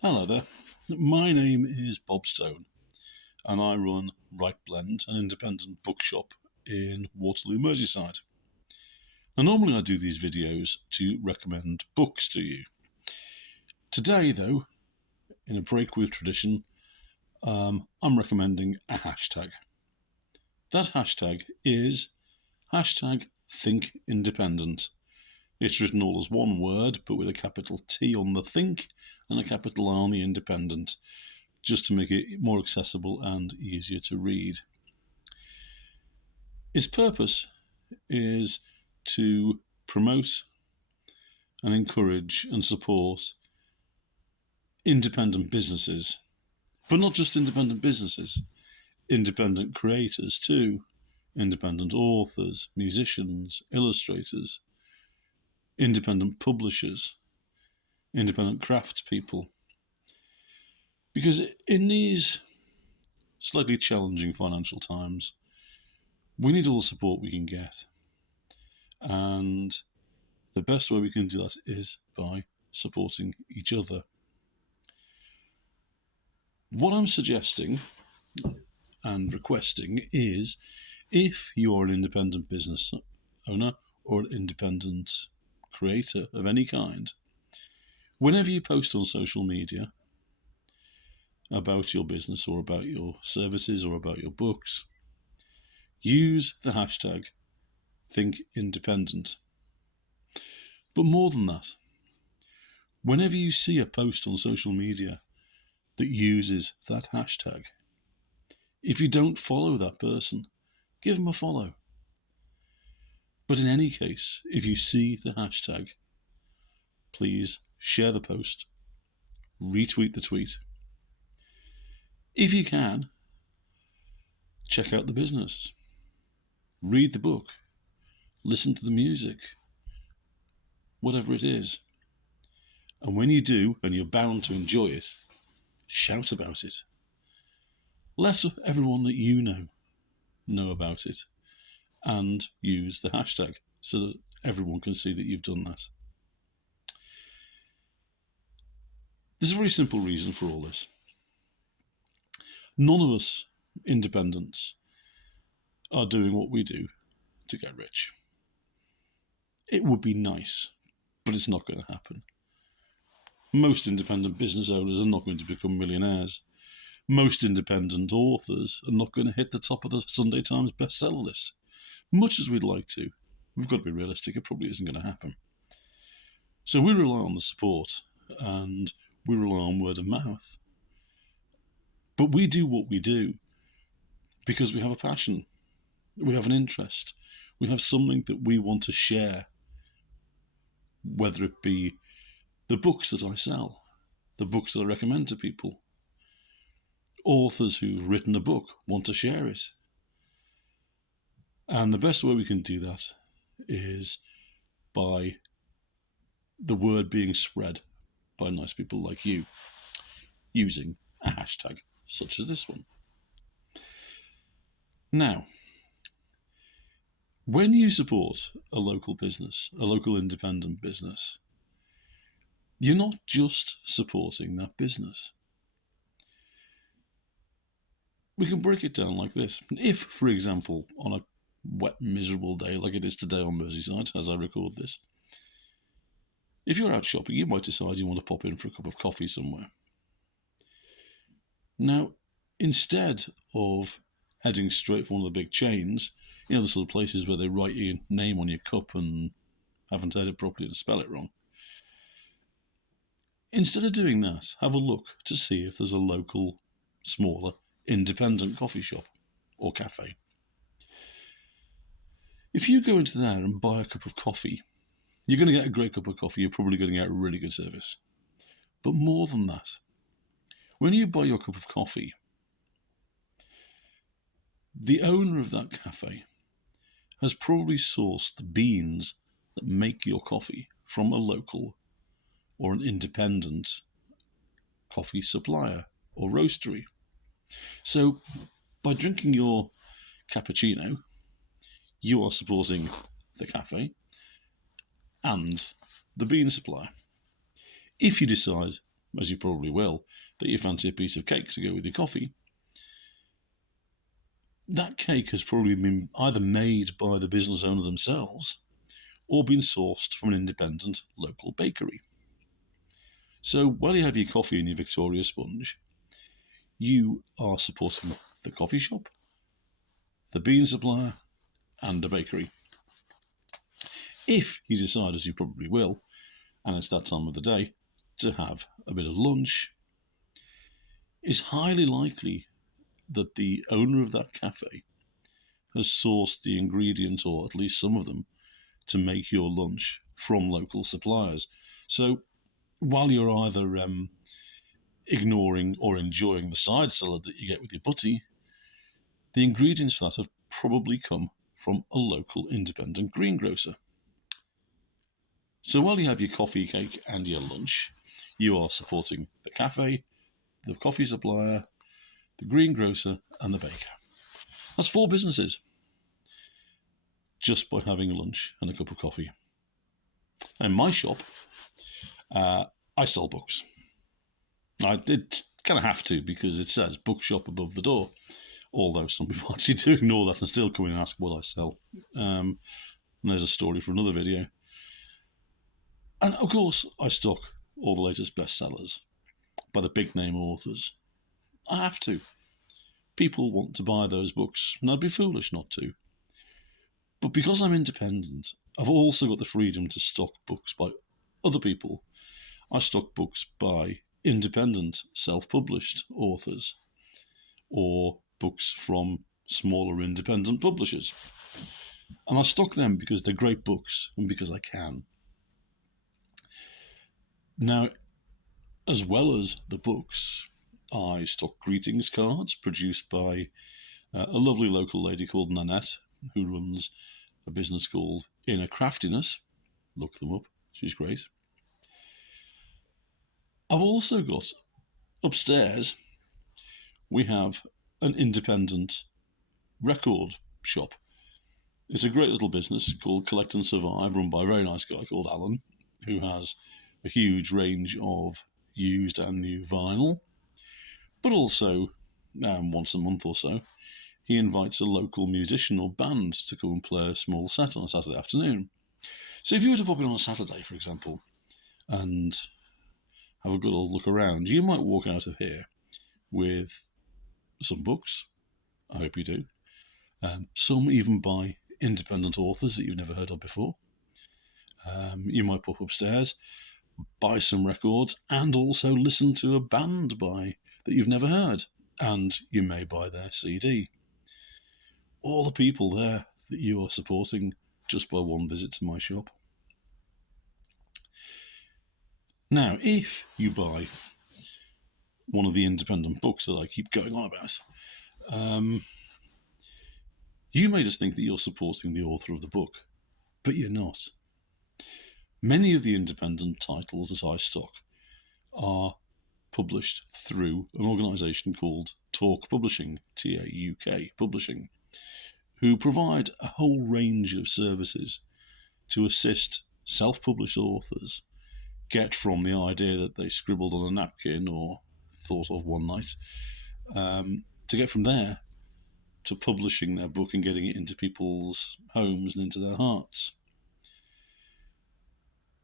Hello there. My name is Bob Stone, and I run Right Blend, an independent bookshop in Waterloo, Merseyside. Now, normally I do these videos to recommend books to you. Today, though, in a break with tradition, I'm recommending a hashtag. That hashtag is hashtag Think Independent. It's written all as one word, but with a capital T on the think and a capital R on the independent, just to make it more accessible and easier to read. Its purpose is to promote and encourage and support independent businesses, but not just independent businesses, independent creators too, independent authors, musicians, illustrators, independent publishers, independent craftspeople. Because in these slightly challenging financial times, we need all the support we can get. And the best way we can do that is by supporting each other. What I'm suggesting and requesting is, if you are an independent business owner or an independent creator of any kind, whenever you post on social media about your business or about your services or about your books, use the hashtag ThinkIndependent. But more than that, whenever you see a post on social media that uses that hashtag, if you don't follow that person, give them a follow. But in any case, if you see the hashtag, please share the post, retweet the tweet. If you can, check out the business, read the book, listen to the music, whatever it is. And when you do, and you're bound to enjoy it, shout about it. Let everyone that you know about it, and use the hashtag so that everyone can see that you've done that. There's a very simple reason for all this. None of us independents are doing what we do to get rich. It would be nice, but it's not going to happen. Most independent business owners are not going to become millionaires. Most independent authors are not going to hit the top of the Sunday Times bestseller list. Much as we'd like to, we've got to be realistic, it probably isn't going to happen. So we rely on the support and we rely on word of mouth. But we do what we do because we have a passion, we have an interest, we have something that we want to share, whether it be the books that I sell, the books that I recommend to people. Authors who've written a book want to share it. And the best way we can do that is by the word being spread by nice people like you, using a hashtag such as this one. Now, when you support a local business, a local independent business, you're not just supporting that business. We can break it down like this. If, for example, on a wet, miserable day like it is today on Merseyside, as I record this, if you're out shopping, you might decide you want to pop in for a cup of coffee somewhere. Now, instead of heading straight for one of the big chains, the sort of places where they write your name on your cup and haven't heard it properly to spell it wrong, instead of doing that, have a look to see if there's a local, smaller, independent coffee shop or cafe. If you go into there and buy a cup of coffee, you're going to get a great cup of coffee, you're probably going to get a really good service. But more than that, when you buy your cup of coffee, the owner of that cafe has probably sourced the beans that make your coffee from a local or an independent coffee supplier or roastery. So by drinking your cappuccino, you are supporting the cafe and the bean supplier. If you decide as you probably will, that you fancy a piece of cake to go with your coffee, that cake has probably been either made by the business owner themselves or been sourced from an independent local bakery. So while you have your coffee and your Victoria Sponge, you are supporting the coffee shop, the bean supplier, and the bakery. If you decide, as you probably will, and it's that time of the day, to have a bit of lunch, it's highly likely that the owner of that cafe has sourced the ingredients, or at least some of them, to make your lunch from local suppliers. So while you're either ignoring or enjoying the side salad that you get with your butty, the ingredients for that have probably come from a local independent greengrocer. So while you have your coffee, cake, and your lunch, you are supporting the cafe, the coffee supplier, the greengrocer, and the baker. That's 4 businesses just by having a lunch and a cup of coffee. In my shop, I sell books. I did kind of have to because it says bookshop above the door, although some people actually do ignore that and still come in and ask what I sell. And there's a story for another video. And of course, I stock all the latest bestsellers by the big name authors. I have to. People want to buy those books, and I'd be foolish not to. But because I'm independent, I've also got the freedom to stock books by other people. I stock books by independent, self-published authors, or books from smaller independent publishers. And I stock them because they're great books and because I can. Now, as well as the books, I stock greetings cards produced by a lovely local lady called Nanette, who runs a business called Inner Craftiness. Look them up, she's great. I've also got, upstairs, we have an independent record shop. It's a great little business called Collect and Survive, run by a very nice guy called Alan, who has a huge range of used and new vinyl. But also, once a month or so, he invites a local musician or band to come and play a small set on a Saturday afternoon. So if you were to pop in on a Saturday, for example, and have a good old look around, you might walk out of here with some books. I hope you do. Some even by independent authors that you've never heard of before. You might pop upstairs, buy some records, and also listen to a band that you've never heard, and you may buy their CD. All the people there that you are supporting just by one visit to my shop. Now, if you buy one of the independent books that I keep going on about, you may just think that you're supporting the author of the book, but you're not. Many of the independent titles that I stock are published through an organisation called Talk Publishing, TAUK Publishing, who provide a whole range of services to assist self-published authors get from the idea that they scribbled on a napkin or thought of one night, to get from there to publishing their book and getting it into people's homes and into their hearts.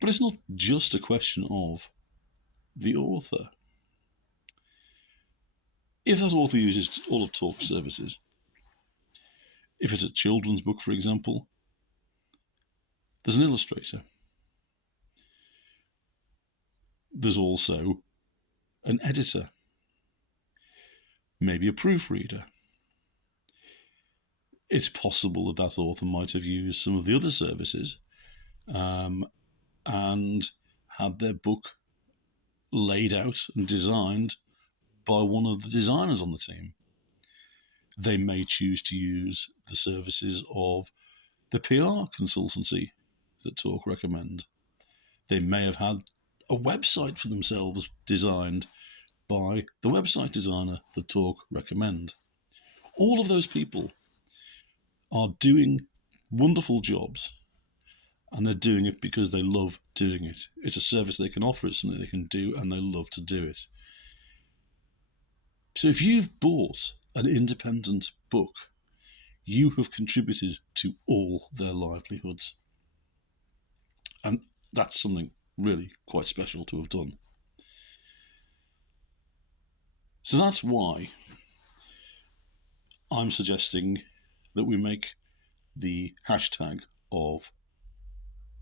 But it's not just a question of the author. If that author uses all of Talk's services, if it's a children's book, for example, there's an illustrator. There's also an editor, maybe a proofreader. It's possible that that author might have used some of the other services and had their book laid out and designed by one of the designers on the team. They may choose to use the services of the PR consultancy that Talk recommend. They may have had a website for themselves designed by the website designer that Talk recommend. All of those people are doing wonderful jobs, and they're doing it because they love doing it. It's a service they can offer, it's something they can do, and they love to do it. So if you've bought an independent book, you have contributed to all their livelihoods. And that's something really quite special to have done. So that's why I'm suggesting that we make the hashtag of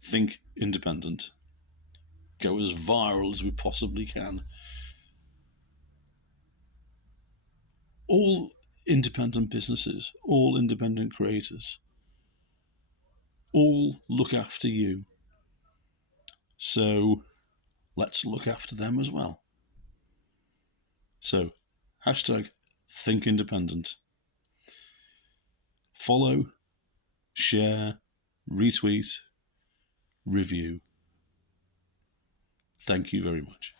Think Independent go as viral as we possibly can. All independent businesses, all independent creators, all look after you. So let's look after them as well. So, hashtag Think Independent. Follow, share, retweet, review. Thank you very much.